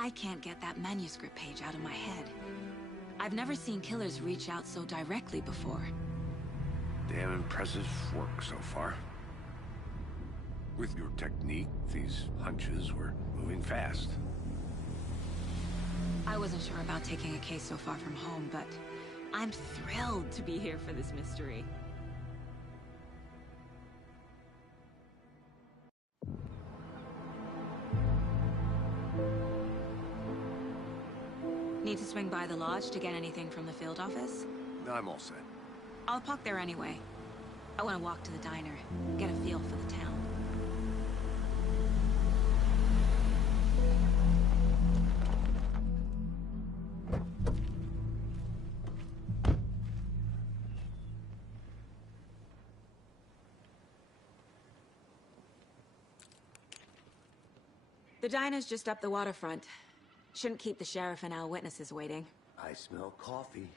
I can't get that manuscript page out of my head. I've never seen killers reach out so directly before. Damn impressive work so far. With your technique, these hunches were moving fast. I wasn't sure about taking a case so far from home, but I'm thrilled to be here for this mystery. Need to swing by the lodge to get anything from the field office? No, I'm all set. I'll park there anyway. I want to walk to the diner, get a feel for the town. The diner's just up the waterfront. Shouldn't keep the sheriff and our witnesses waiting. I smell coffee.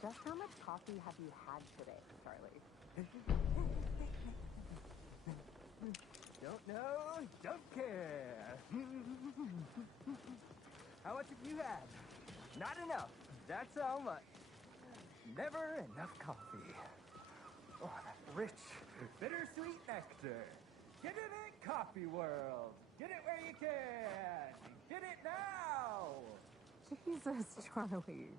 Just how much coffee have you had today, Charlie? Don't know, don't care. How much have you had? Not enough. That's how much. Never enough coffee. Oh, that rich, bittersweet nectar. Get it in Coffee World. Get it where you can. Get it now. Jesus, Charlie.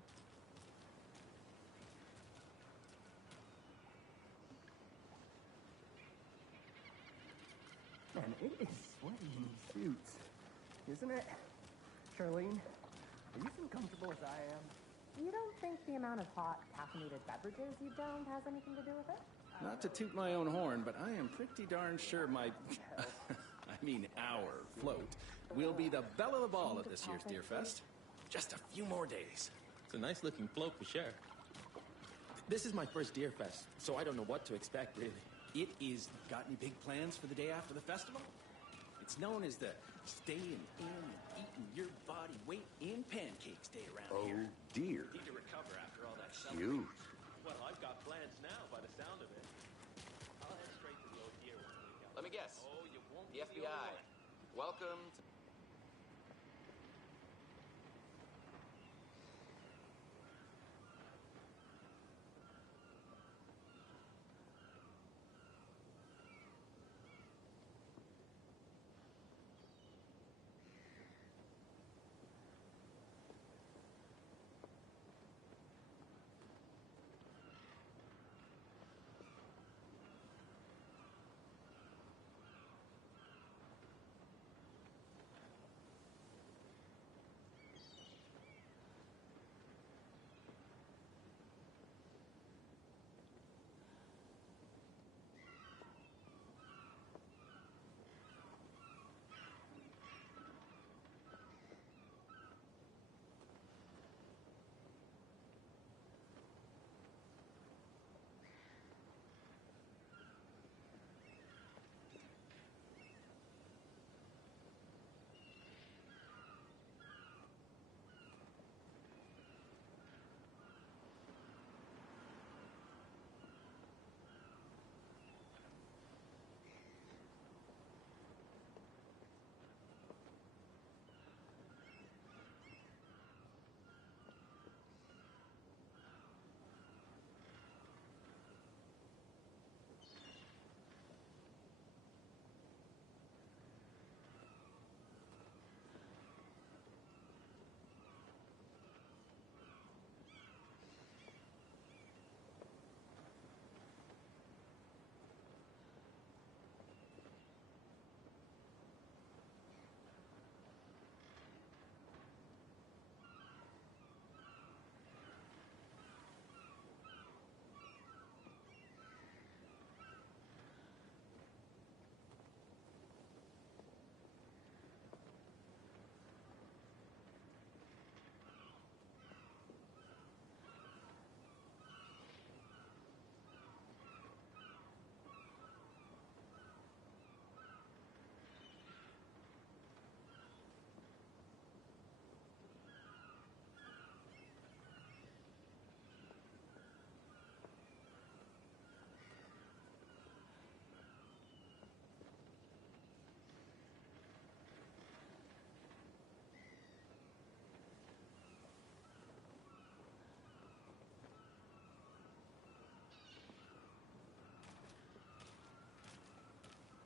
Man, it is sweaty in these suits, isn't it? Charlene, are you as comfortable as I am? You don't think the amount of hot, caffeinated beverages you downed has anything to do with it? Not to toot my own horn, but I am pretty darn sure my, I mean our float, will be the belle of the ball at this year's Deer Fest. Just a few more days. It's a nice looking float for sure. This is my first Deer Fest, so I don't know what to expect, really. It is. Got any big plans for the day after the festival? It's known as the staying in and eating your body weight in pancakes day around here. Oh, dear. Need to recover after all that Cute. Well, I've got plans now by the sound of it. I'll head straight to the old deer when we get. Let me guess. Oh, you won't The be FBI. only one. Welcome to...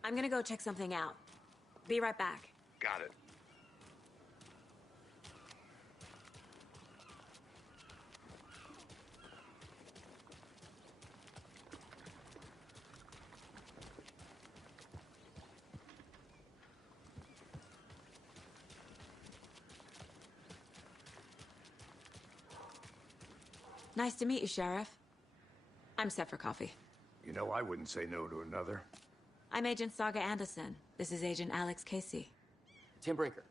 I'm gonna go check something out. Be right back. Got it. Nice to meet you, Sheriff. I'm set for coffee. You know, I wouldn't say no to another. I'm Agent Saga Anderson. This is Agent Alex Casey. Tim Brinker.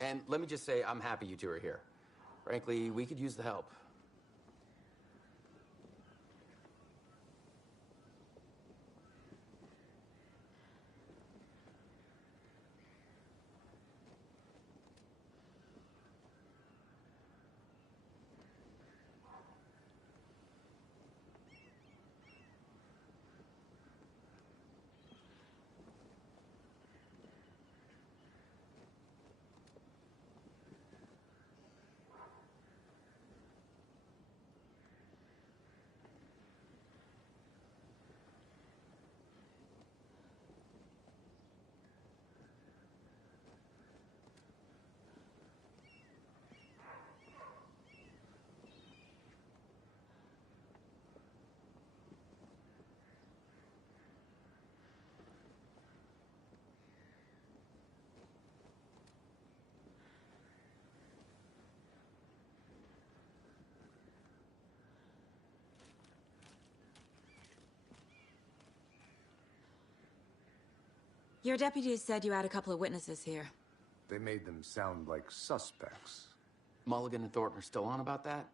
And let me just say, I'm happy you two are here. Frankly, we could use the help. Your deputies said you had a couple of witnesses here. They made them sound like suspects. Mulligan and Thornton are still on about that?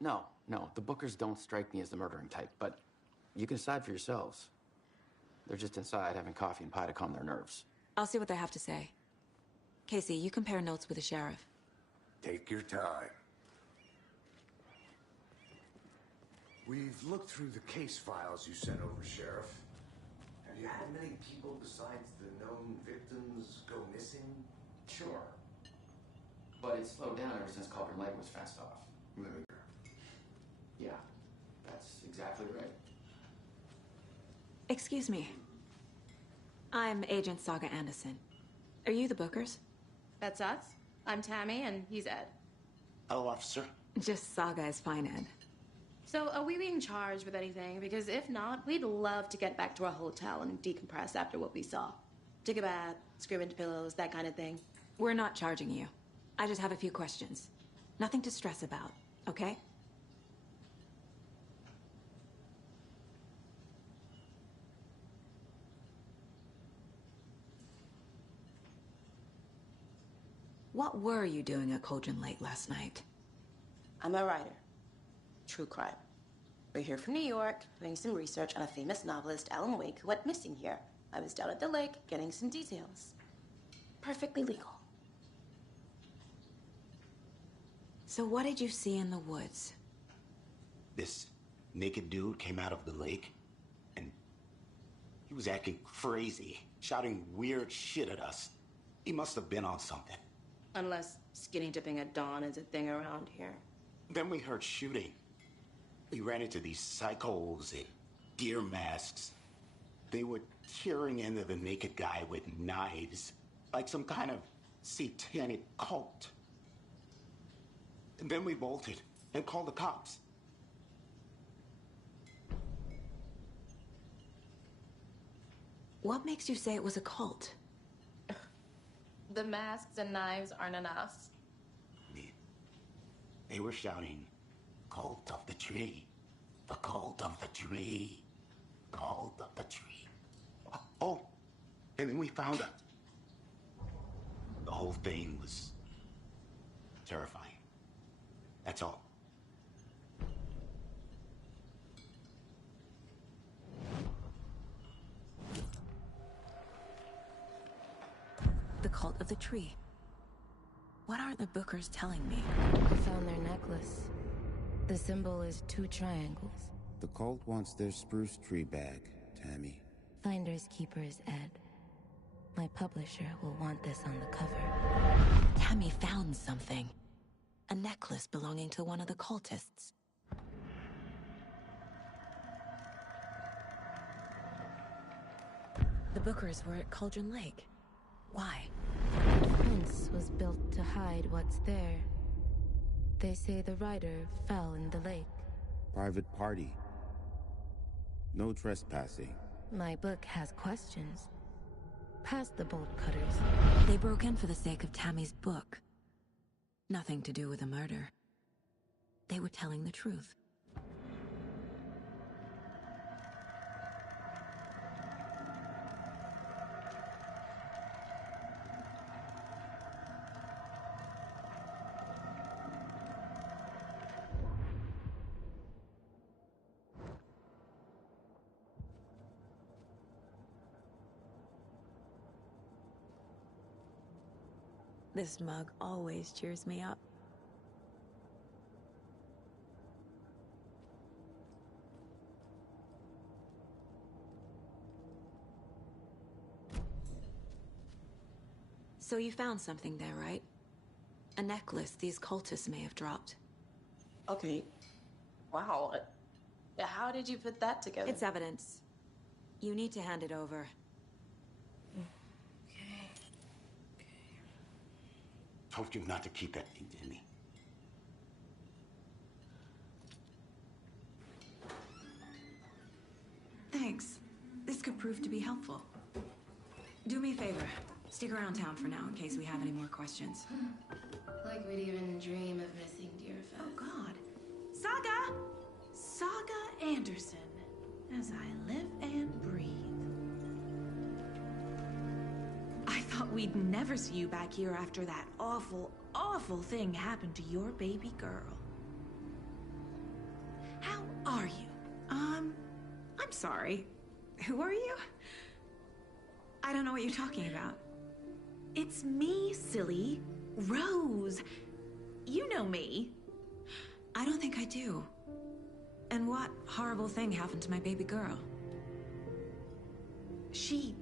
No, the Bookers don't strike me as the murdering type, but you can decide for yourselves. They're just inside having coffee and pie to calm their nerves. I'll see what they have to say. Casey, you compare notes with the sheriff. Take your time. We've looked through the case files you sent over, Sheriff. Have you had many people besides the known victims go missing? Sure. But it's slowed down ever since Culver Lake was fenced off. Yeah, that's exactly right. Excuse me. I'm Agent Saga Anderson. Are you the Bookers? That's us. I'm Tammy, and he's Ed. Hello, officer. Just Saga is fine, Ed. So, are we being charged with anything? Because if not, we'd love to get back to our hotel and decompress after what we saw. Take a bath, scream into pillows, that kind of thing. We're not charging you. I just have a few questions. Nothing to stress about, okay? What were you doing at Cauldron Lake last night? I'm a writer. True crime. We're here from New York, doing some research on a famous novelist, Alan Wake, who went missing here. I was down at the lake, getting some details. Perfectly legal. So what did you see in the woods? This naked dude came out of the lake, and he was acting crazy, shouting weird shit at us. He must have been on something. Unless skinny dipping at dawn is a thing around here. Then we heard shooting. We ran into these psychos in deer masks. They were tearing into the naked guy with knives, like some kind of satanic cult. And then we bolted and called the cops. What makes you say it was a cult? The masks and knives aren't enough. They were shouting, "Cult of the tree, the cult of the tree, cult of the tree." Oh, and then we found her. The whole thing was terrifying. That's all. The cult of the tree. What aren't the Bookers telling me? I found their necklace. The symbol is 2 triangles. The cult wants their spruce tree back, Tammy. Finders keepers, Ed. My publisher will want this on the cover. Tammy found something. A necklace belonging to one of the cultists. The Bookers were at Cauldron Lake. Why? The fence was built to hide what's there. They say the rider fell in the lake. Private party. No trespassing. My book has questions. Past the bolt cutters. They broke in for the sake of Tammy's book. Nothing to do with a murder. They were telling the truth. This mug always cheers me up. So you found something there, right? A necklace these cultists may have dropped. Okay. Wow. How did you put that together? It's evidence. You need to hand it over. Told you not to keep that thing to me. Thanks. This could prove to be helpful. Do me a favor. Stick around town for now in case we have any more questions. Like we'd even dream of missing Deerfest. Oh, God. Saga! Saga Anderson. As I live and breathe. I thought we'd never see you back here after that awful, awful thing happened to your baby girl. How are you? I'm sorry. Who are you? I don't know what you're talking about. It's me, silly. Rose. You know me. I don't think I do. And what horrible thing happened to my baby girl? She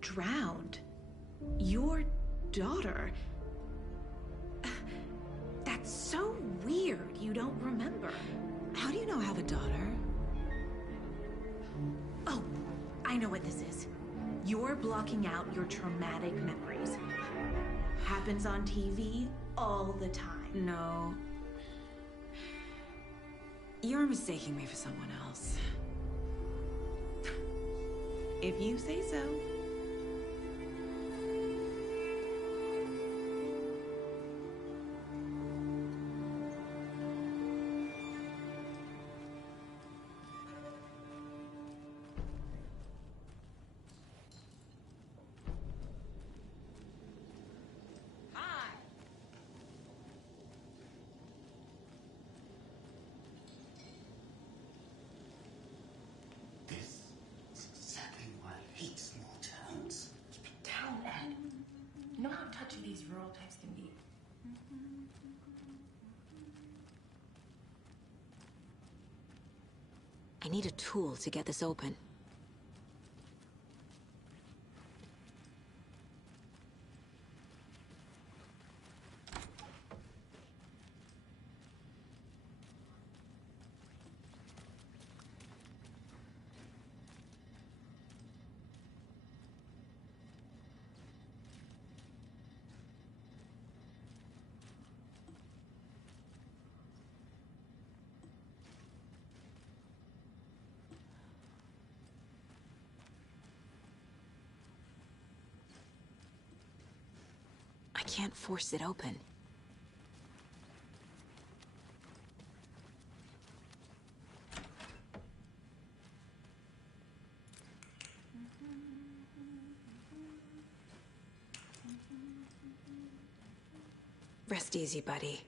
drowned. Your daughter. That's so weird you don't remember. How do you know I have a daughter? Oh, I know what this is. You're blocking out your traumatic memories. Happens on TV all the time. No. You're mistaking me for someone else. If you say so. You know how touchy these rural types can be. I need a tool to get this open. I can't force it open. Rest easy, buddy.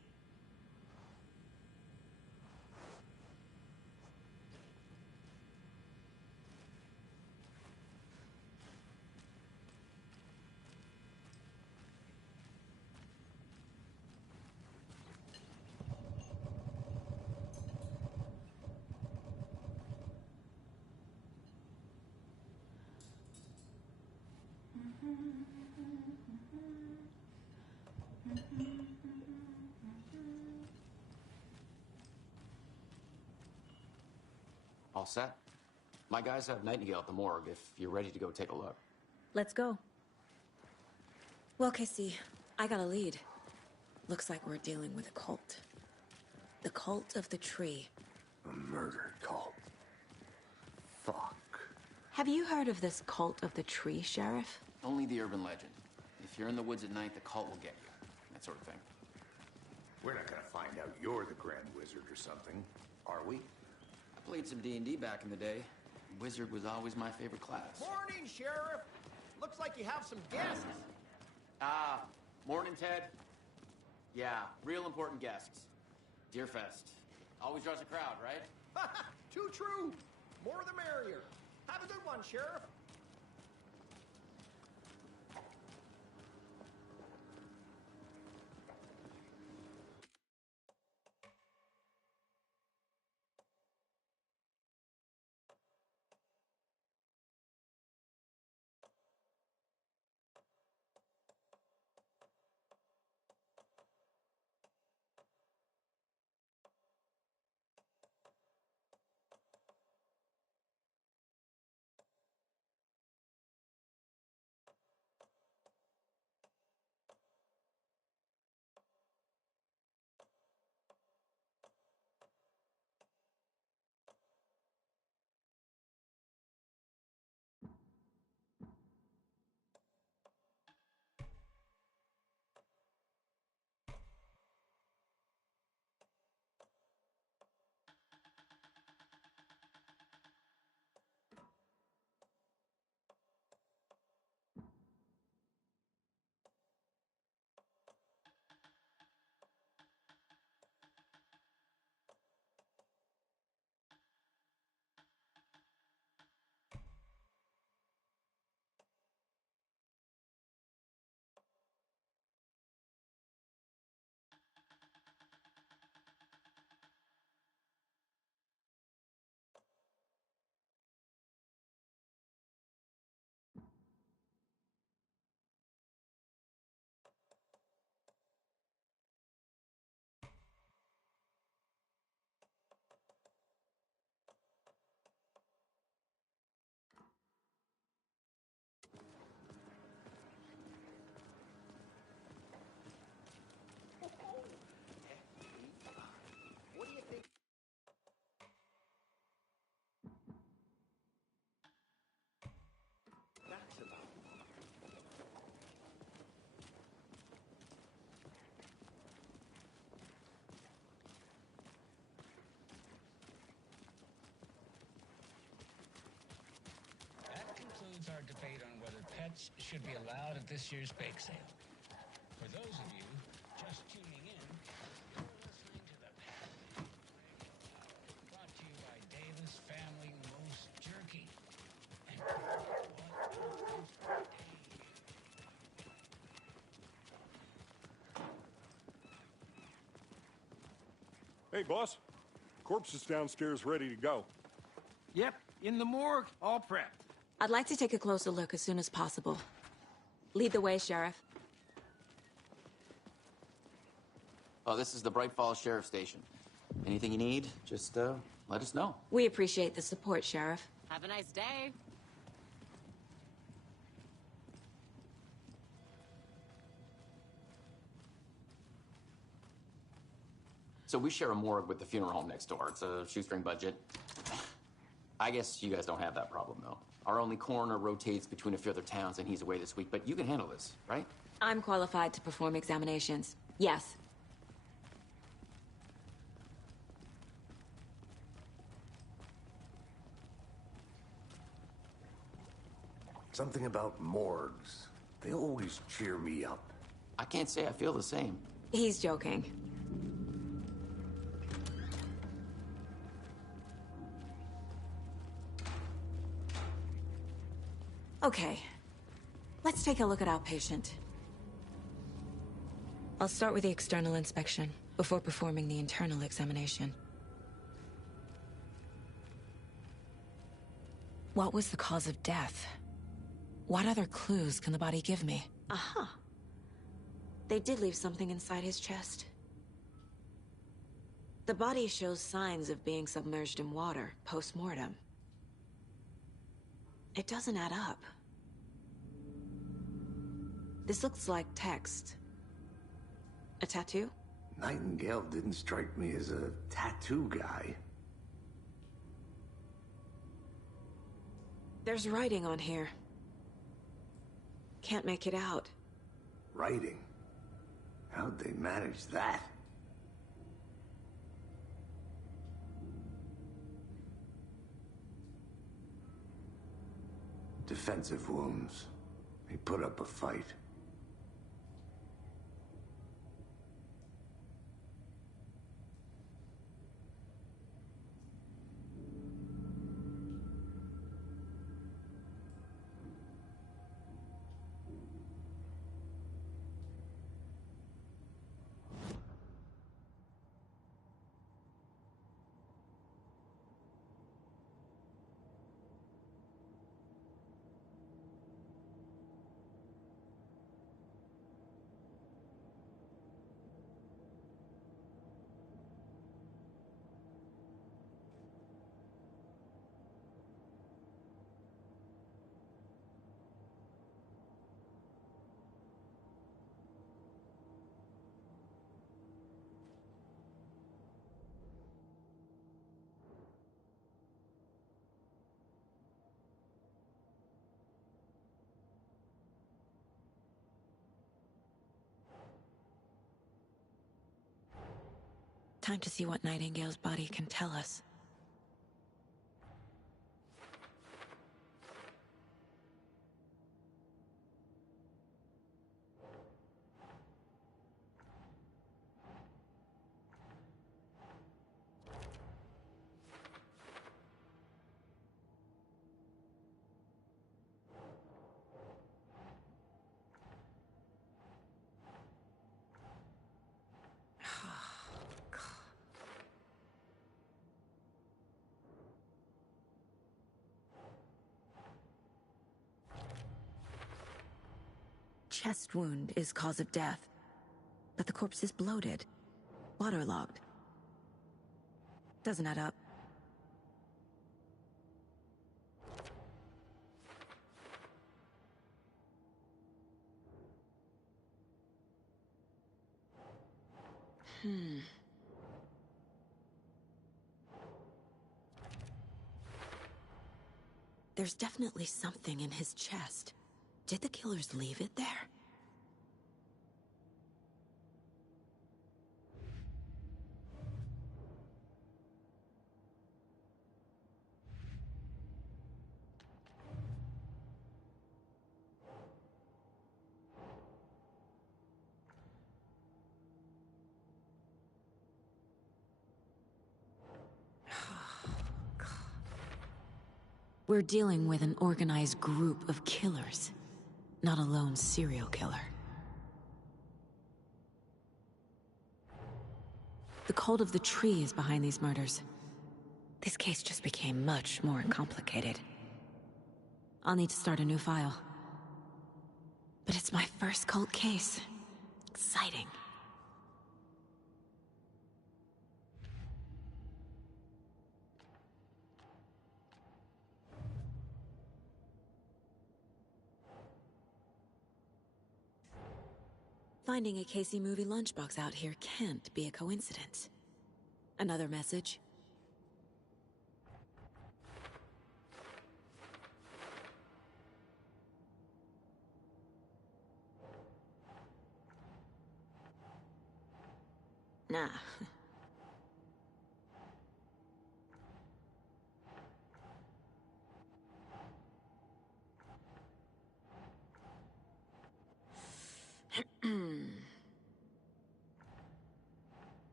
All set? My guys have Nightingale at the morgue if you're ready to go take a look. Let's go. Well, Casey, I got a lead. Looks like we're dealing with a cult. The cult of the tree. A murder cult. Fuck. Have you heard of this cult of the tree, Sheriff? Only the urban legend. If you're in the woods at night, the cult will get you. That sort of thing. We're not gonna find out you're the Grand Wizard or something, are we? I played some D&D back in the day. Wizard was always my favorite class. Morning, Sheriff. Looks like you have some guests. Morning, Ted. Yeah, real important guests. Deerfest. Always draws a crowd, right? Too true. More the merrier. Have a good one, Sheriff. What do you think? That's about. That concludes our debate on whether pets should be allowed at this year's bake sale. For those of you just tuning in, you're listening to the Pet Radio, brought to you by Davis Family Moose Jerky. And Hey, boss. Corpse is downstairs ready to go. Yep, in the morgue, all prepped. I'd like to take a closer look as soon as possible. Lead the way, Sheriff. Oh, this is the Bright Falls Sheriff Station. Anything you need, just let us know. We appreciate the support, Sheriff. Have a nice day. So we share a morgue with the funeral home next door. It's a shoestring budget. I guess you guys don't have that problem, though. Our only coroner rotates between a few other towns, and he's away this week, but you can handle this, right? I'm qualified to perform examinations. Yes. Something about morgues. They always cheer me up. I can't say I feel the same. He's joking. Okay. Let's take a look at our patient. I'll start with the external inspection before performing the internal examination. What was the cause of death? What other clues can the body give me? Aha. They did leave something inside his chest. The body shows signs of being submerged in water post-mortem. It doesn't add up. This looks like text. A tattoo? Nightingale didn't strike me as a tattoo guy. There's writing on here. Can't make it out. Writing? How'd they manage that? Defensive wounds. He put up a fight. Time to see what Nightingale's body can tell us. Chest wound is cause of death, but the corpse is bloated, waterlogged. Doesn't add up. There's definitely something in his chest. Did the killers leave it there? We're dealing with an organized group of killers, not a lone serial killer. The cult of the tree is behind these murders. This case just became much more complicated. I'll need to start a new file. But it's my first cult case. Exciting. Finding a Casey movie lunchbox out here can't be a coincidence. Another message? Nah.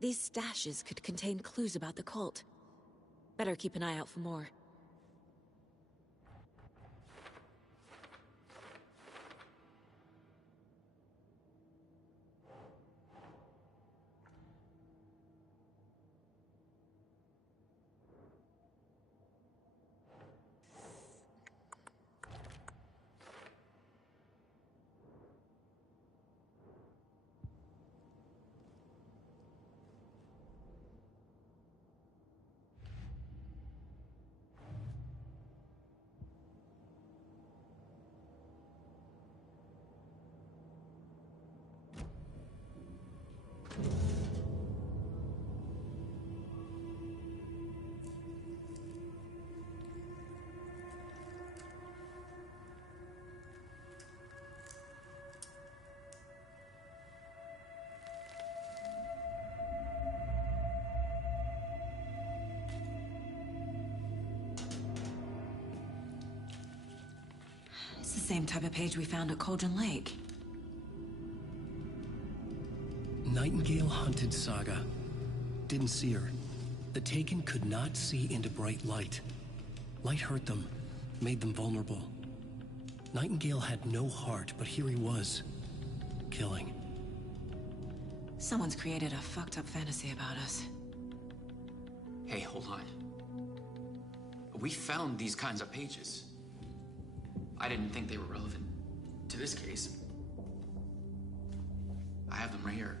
These stashes could contain clues about the cult. Better keep an eye out for more. It's the same type of page we found at Cauldron Lake. Nightingale hunted Saga. Didn't see her. The Taken could not see into bright light. Light hurt them, made them vulnerable. Nightingale had no heart, but here he was, killing. Someone's created a fucked up fantasy about us. Hey, hold on. We found these kinds of pages. I didn't think they were relevant to this case. I have them right here.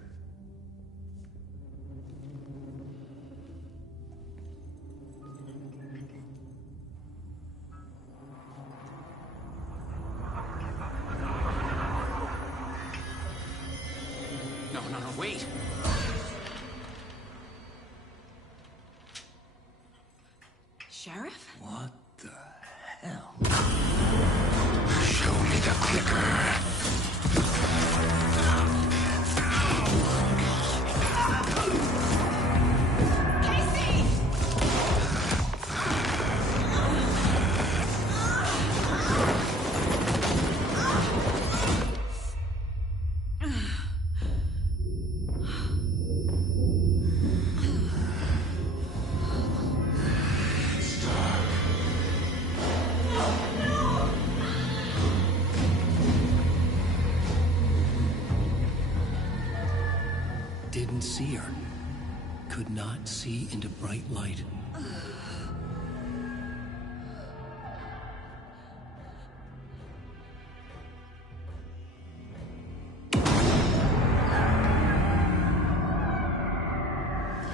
No, wait! Sheriff? What the hell? Show me the clicker. Didn't see her. Could not see into bright light.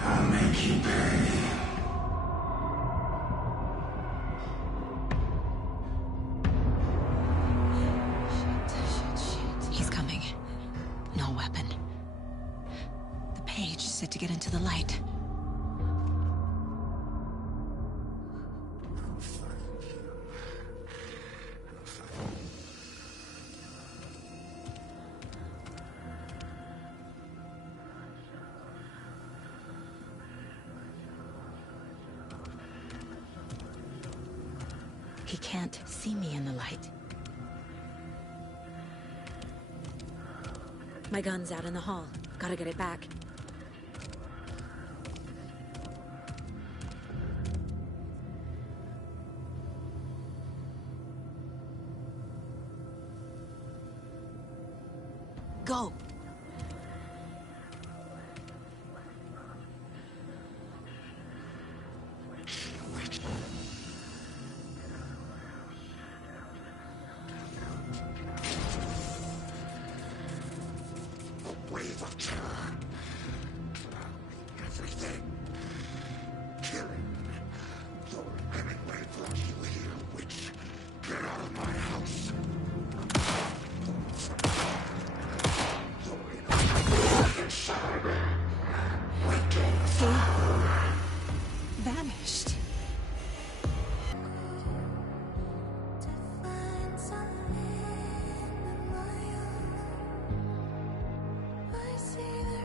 I'll make you pay. Shit. He's coming. No weapon. The page said to get into the light. He can't see me in the light. My gun's out in the hall. Gotta get it back. Go! Wave of terror. Everything. Killing. Don't let me wait for you here, witch. Get out of my house. He vanished. I see the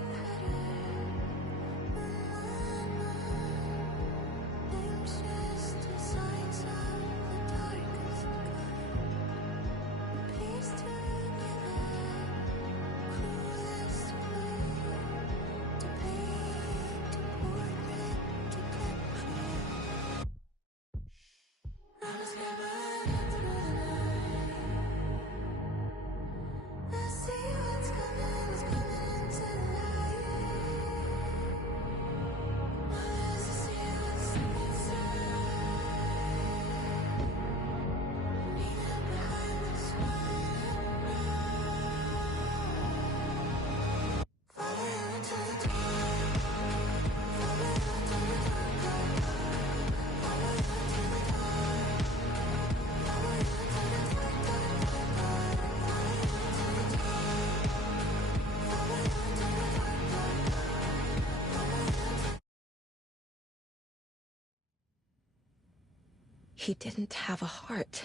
He didn't have a heart,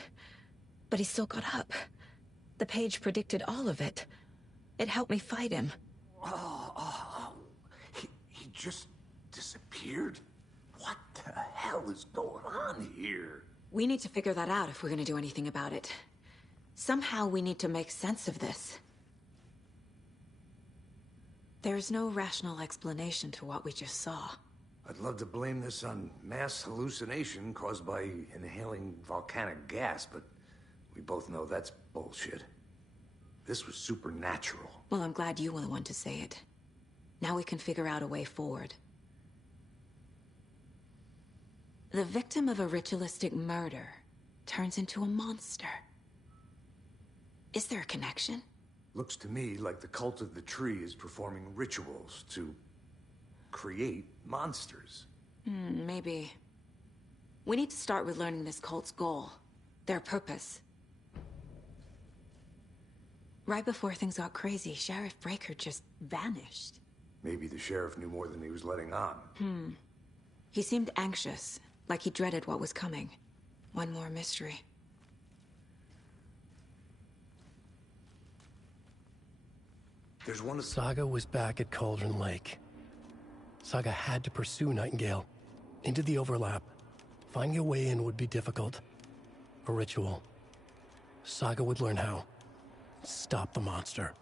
but he still got up. The page predicted all of it. It helped me fight him. He just disappeared? What the hell is going on here? We need to figure that out if we're gonna do anything about it. Somehow we need to make sense of this. There's no rational explanation to what we just saw. I'd love to blame this on mass hallucination caused by inhaling volcanic gas, but we both know that's bullshit. This was supernatural. Well, I'm glad you were the one to say it. Now we can figure out a way forward. The victim of a ritualistic murder turns into a monster. Is there a connection? Looks to me like the cult of the tree is performing rituals to create monsters. Maybe. We need to start with learning this cult's goal, their purpose. Right before things got crazy, Sheriff Breaker just vanished. Maybe the sheriff knew more than he was letting on. He seemed anxious, like he dreaded what was coming. One more mystery. There's one of... Saga was back at Cauldron Lake. Saga had to pursue Nightingale into the overlap. Finding a way in would be difficult. A ritual. Saga would learn how. Stop the monster.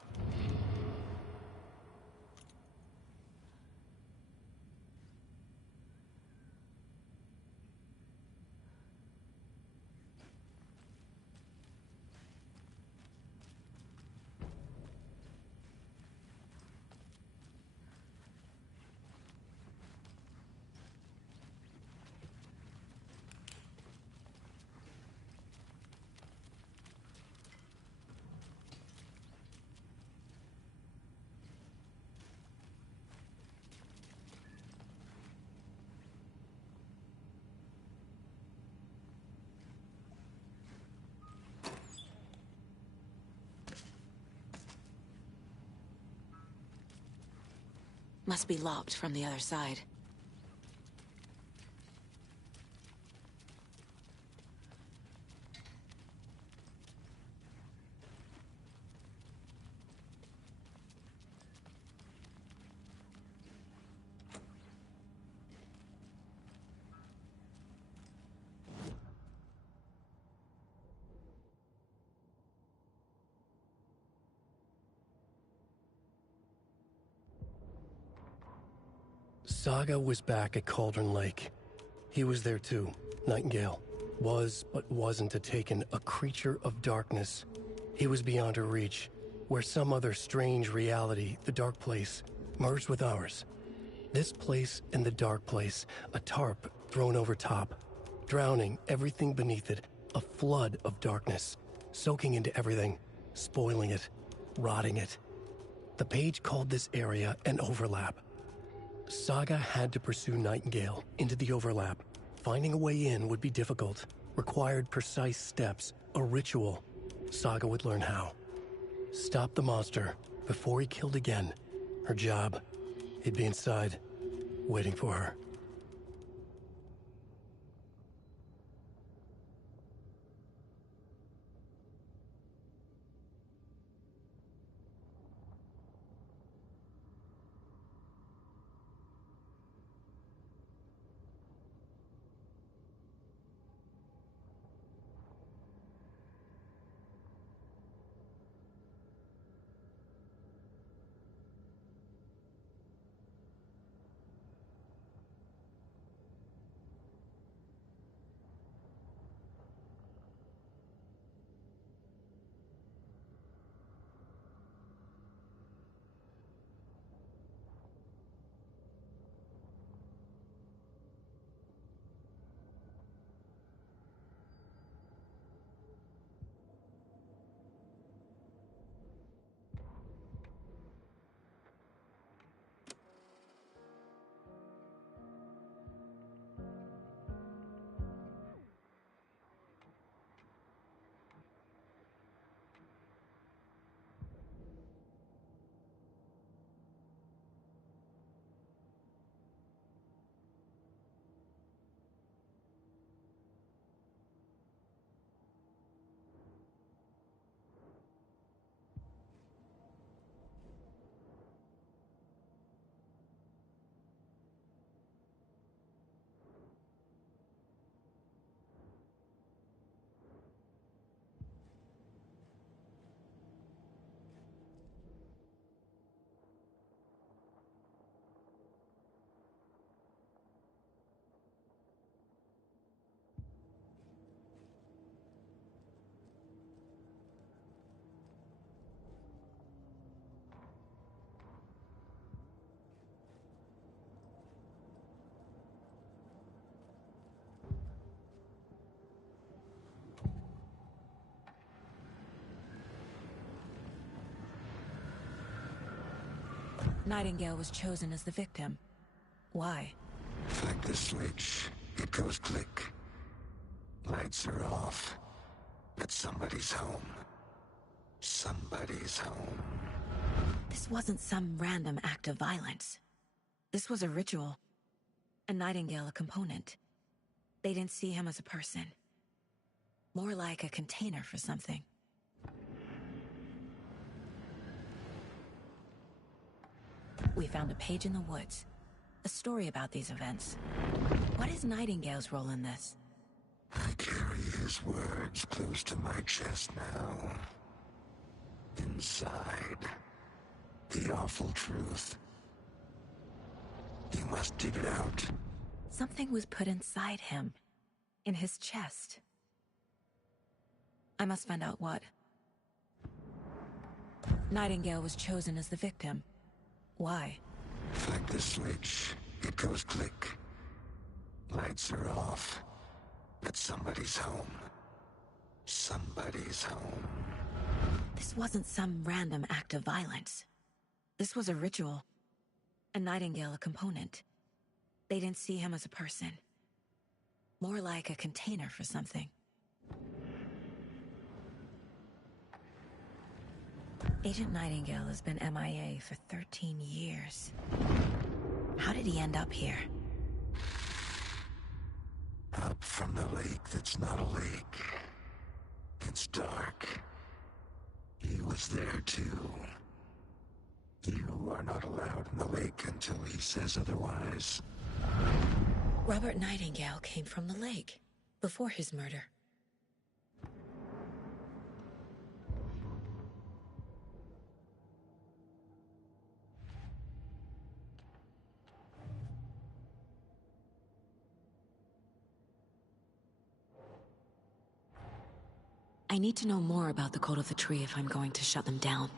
Must be locked from the other side. Saga was back at Cauldron Lake. He was there too. Nightingale was, but wasn't a Taken, a creature of darkness. He was beyond her reach, where some other strange reality, the dark place, merged with ours. This place and the dark place, a tarp thrown over top, drowning everything beneath it, a flood of darkness, soaking into everything, spoiling it, rotting it. The page called this area an overlap. Saga had to pursue Nightingale into the overlap. Finding a way in would be difficult, required precise steps, a ritual. Saga would learn how. Stop the monster before he killed again. Her job, he'd be inside, waiting for her. Nightingale was chosen as the victim. Why? Flick the switch. It goes click. Lights are off. But somebody's home. Somebody's home. This wasn't some random act of violence. This was a ritual. A Nightingale a component. They didn't see him as a person. More like a container for something. We found a page in the woods. A story about these events. What is Nightingale's role in this? I carry his words close to my chest now. Inside, the awful truth. You must dig it out. Something was put inside him. In his chest. I must find out what. Nightingale was chosen as the victim. Why? Flick the switch. It goes click. Lights are off. But somebody's home. Somebody's home. This wasn't some random act of violence. This was a ritual. A Nightingale a component. They didn't see him as a person. More like a container for something. Agent Nightingale has been MIA for 13 years. How did he end up here? Up from the lake that's not a lake. It's dark. He was there too. You are not allowed in the lake until he says otherwise. Robert Nightingale came from the lake, before his murder. I need to know more about the Code of the Tree if I'm going to shut them down.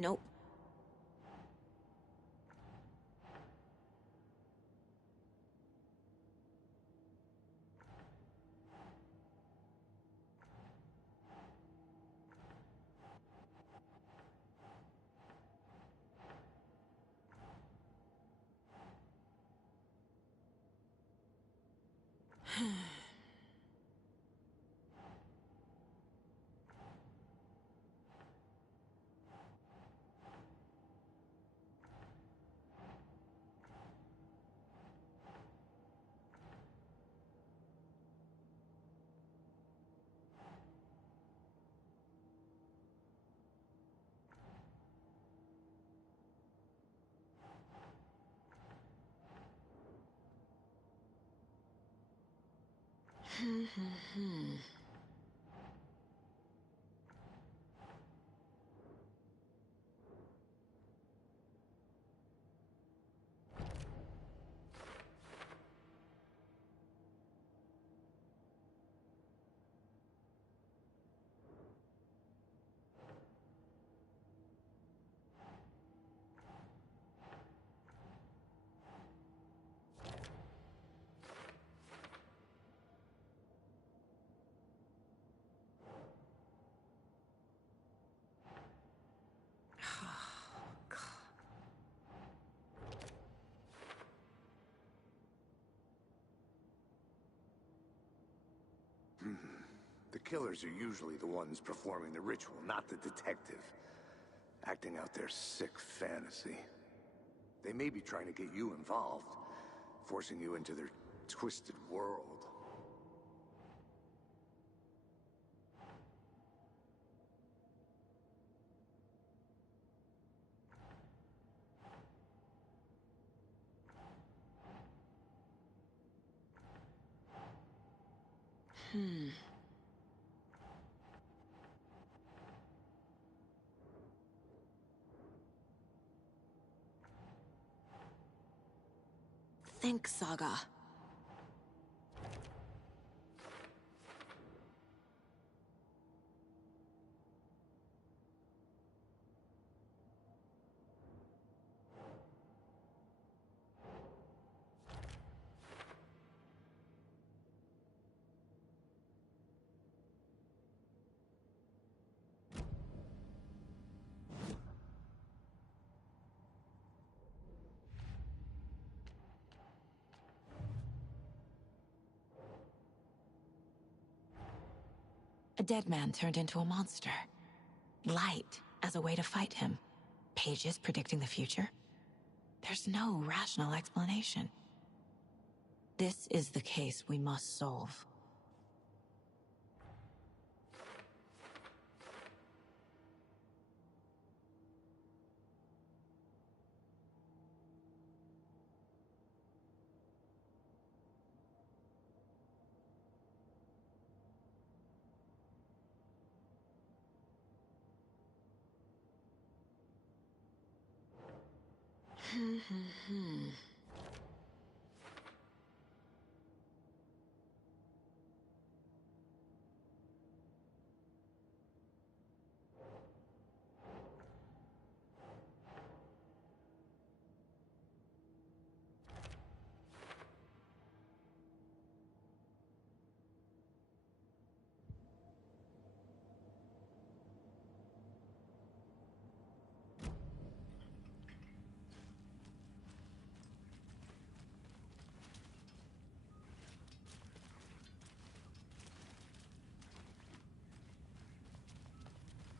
Nope. killers are usually the ones performing the ritual, not the detective. Acting out their sick fantasy. They may be trying to get you involved, forcing you into their twisted world. Think, Saga. A dead man turned into a monster. Light as a way to fight him. Pages predicting the future? There's no rational explanation. This is the case we must solve.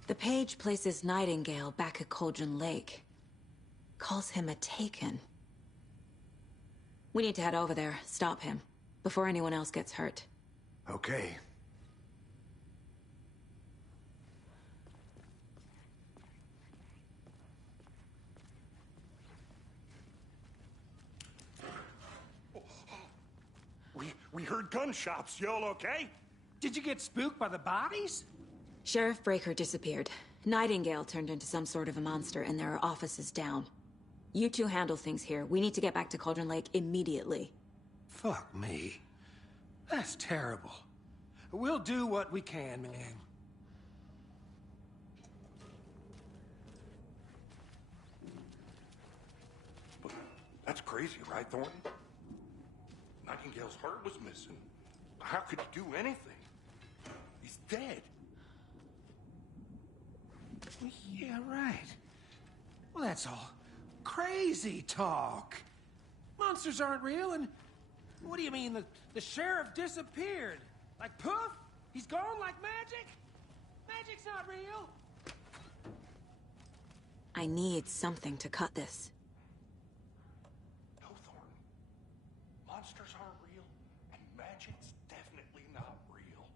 The page places Nightingale back at Cauldron Lake. Calls him a Taken. We need to head over there, stop him, before anyone else gets hurt. Okay. We heard gunshots. Y'all okay? Did you get spooked by the bodies? Sheriff Breaker disappeared. Nightingale turned into some sort of a monster, and there are offices down. You two handle things here. We need to get back to Cauldron Lake immediately. Fuck me. That's terrible. We'll do what we can, man. But that's crazy, right, Thornton? Nightingale's heart was missing. How could he do anything? He's dead. Yeah, right. Well, that's all crazy talk. Monsters aren't real, and what do you mean the sheriff disappeared? Like poof? He's gone like magic? Magic's not real. I need something to cut this. No, Thornton. Monsters aren't real, and magic's definitely not real.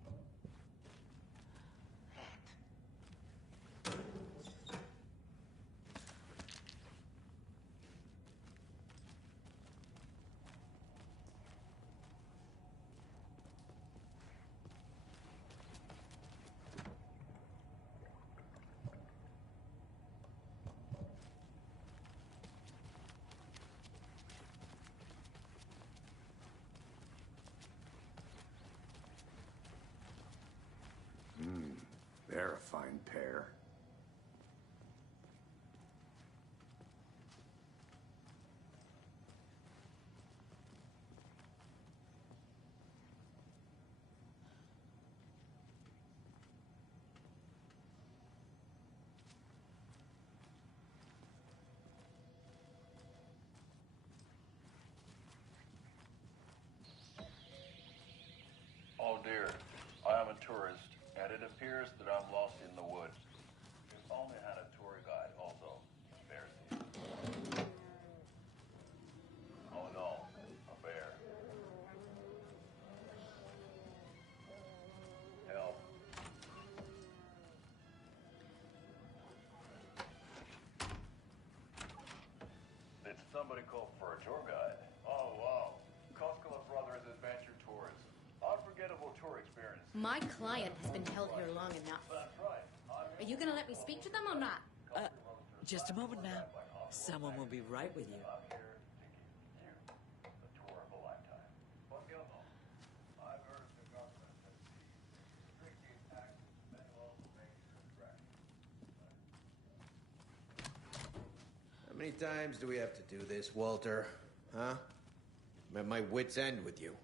appears that I'm lost in the woods. If only had a tour guide also. Bear. Oh no, a bear. Help. Did somebody call for a tour guide? Oh wow. Koskela Brothers Adventure Tours. Unforgettable tour experience. My client has been held here long enough. That's right. Are you gonna let me speak to them or not? Just a moment, ma'am. Someone will be right with you. I'm here to give you the tour of a lifetime. But Gilmo, I've heard the government has seized restricted access to many local nature attractions. How many times do we have to do this, Walter? Huh? I'm at my wit's end with you.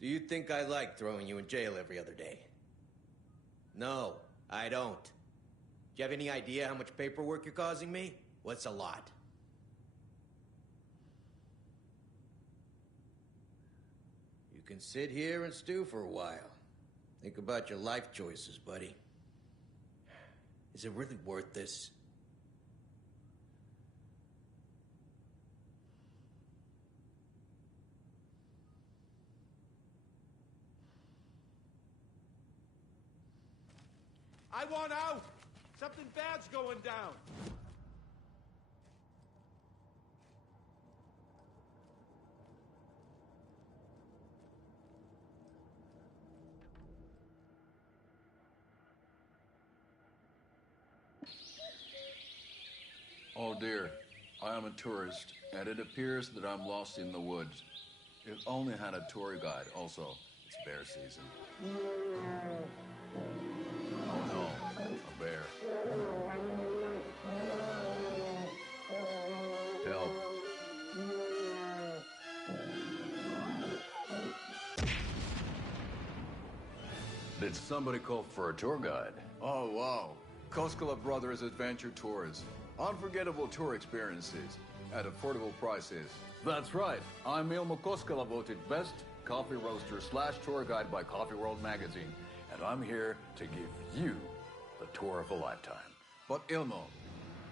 Do you think I like throwing you in jail every other day? No, I don't. Do you have any idea how much paperwork you're causing me? What's a lot? You can sit here and stew for a while. Think about your life choices, buddy. Is it really worth this? I want out! Something bad's going down! Oh dear, I am a tourist, and it appears that I'm lost in the woods. If only had a tour guide also. It's bear season. Oh no, a bear. Help. Did somebody call for a tour guide? Oh wow, Koskela Brothers Adventure Tours. Unforgettable tour experiences at affordable prices. That's right. I'm Ilmo Koskela, voted best coffee roaster / tour guide by Coffee World magazine. And I'm here to give you the tour of a lifetime. But Ilmo,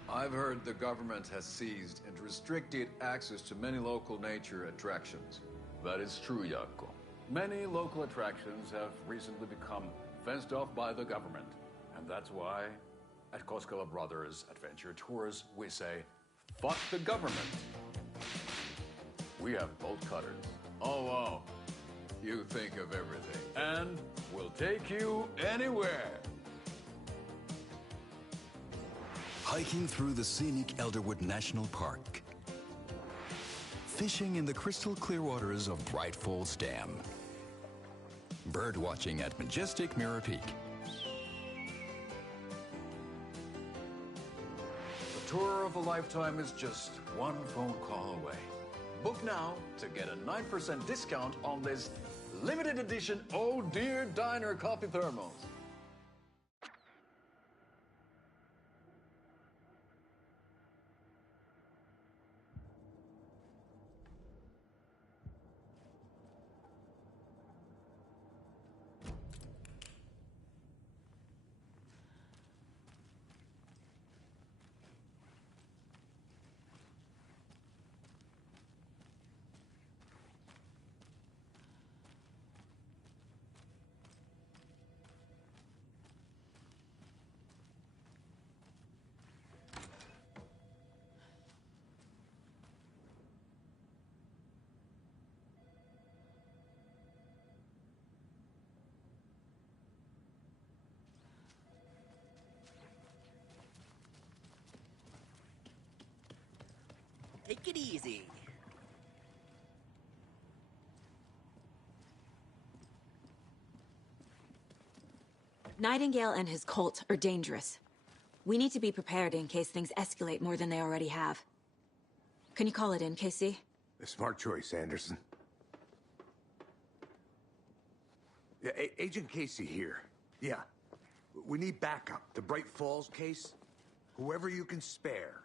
I've heard the government has seized and restricted access to many local nature attractions. That is true, Jaakko. Many local attractions have recently become fenced off by the government. And that's why at Koskela Brothers Adventure Tours, we say, fuck the government. We have bolt cutters. Oh, wow. You think of everything. And we'll take you anywhere. Hiking through the scenic Elderwood National Park. Fishing in the crystal clear waters of Bright Falls Dam. Bird watching at majestic Mirror Peak. The tour of a lifetime is just one phone call away. Book now to get a 9% discount on this limited edition Oh Dear Diner coffee thermos. Take it easy. Nightingale and his cult are dangerous. We need to be prepared in case things escalate more than they already have. Can you call it in, Casey? A smart choice, Anderson. Yeah, Agent Casey here. Yeah. We need backup. The Bright Falls case. Whoever you can spare.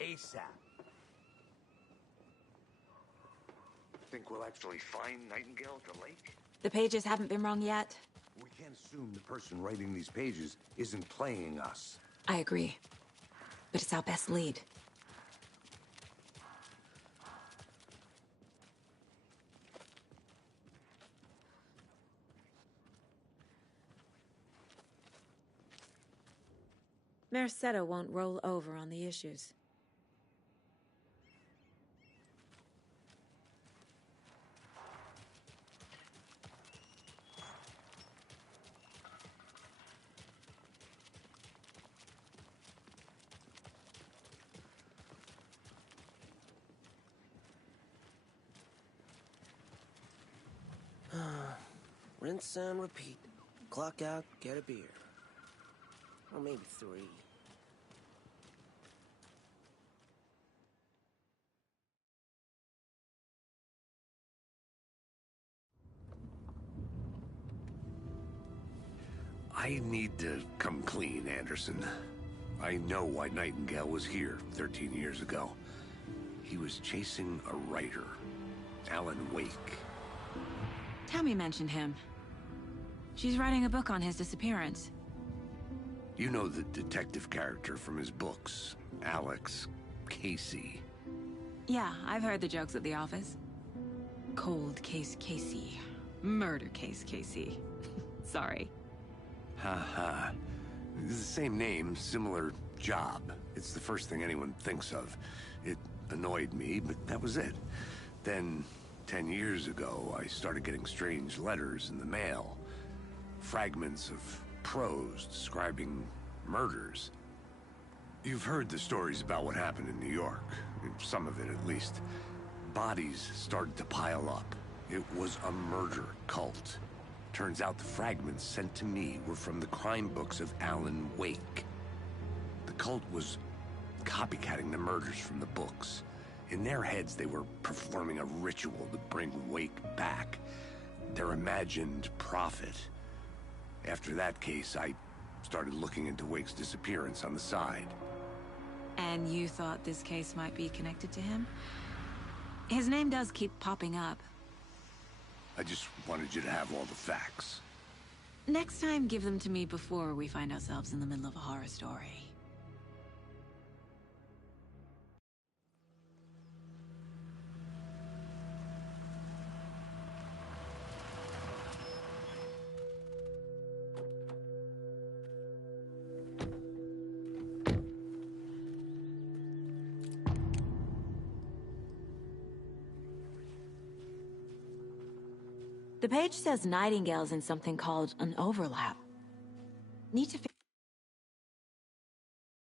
ASAP. think we'll actually find Nightingale at the lake? The pages haven't been wrong yet. We can't assume the person writing these pages isn't playing us. I agree. But it's our best lead. Merced won't roll over on the issues. Rinse and repeat. Clock out, get a beer. Or maybe 3. I need to come clean, Anderson. I know why Nightingale was here 13 years ago. He was chasing a writer, Alan Wake. Tammy mentioned him. She's writing a book on his disappearance. You know the detective character from his books, Alex Casey. Yeah, I've heard the jokes at the office. Cold case Casey. Murder case Casey. Sorry. Ha. It's the same name, similar job. It's the first thing anyone thinks of. It annoyed me, but that was it. Then, 10 years ago, I started getting strange letters in the mail. Fragments of prose describing murders. You've heard the stories about what happened in New York. Some of it, at least. Bodies started to pile up. It was a murder cult. Turns out the fragments sent to me were from the crime books of Alan Wake. The cult was copycatting the murders from the books. In their heads, they were performing a ritual to bring Wake back. Their imagined prophet. After that case, I started looking into Wake's disappearance on the side. And you thought this case might be connected to him? His name does keep popping up. I just wanted you to have all the facts. Next time, give them to me before we find ourselves in the middle of a horror story. The page says Nightingale's in something called an overlap. Need to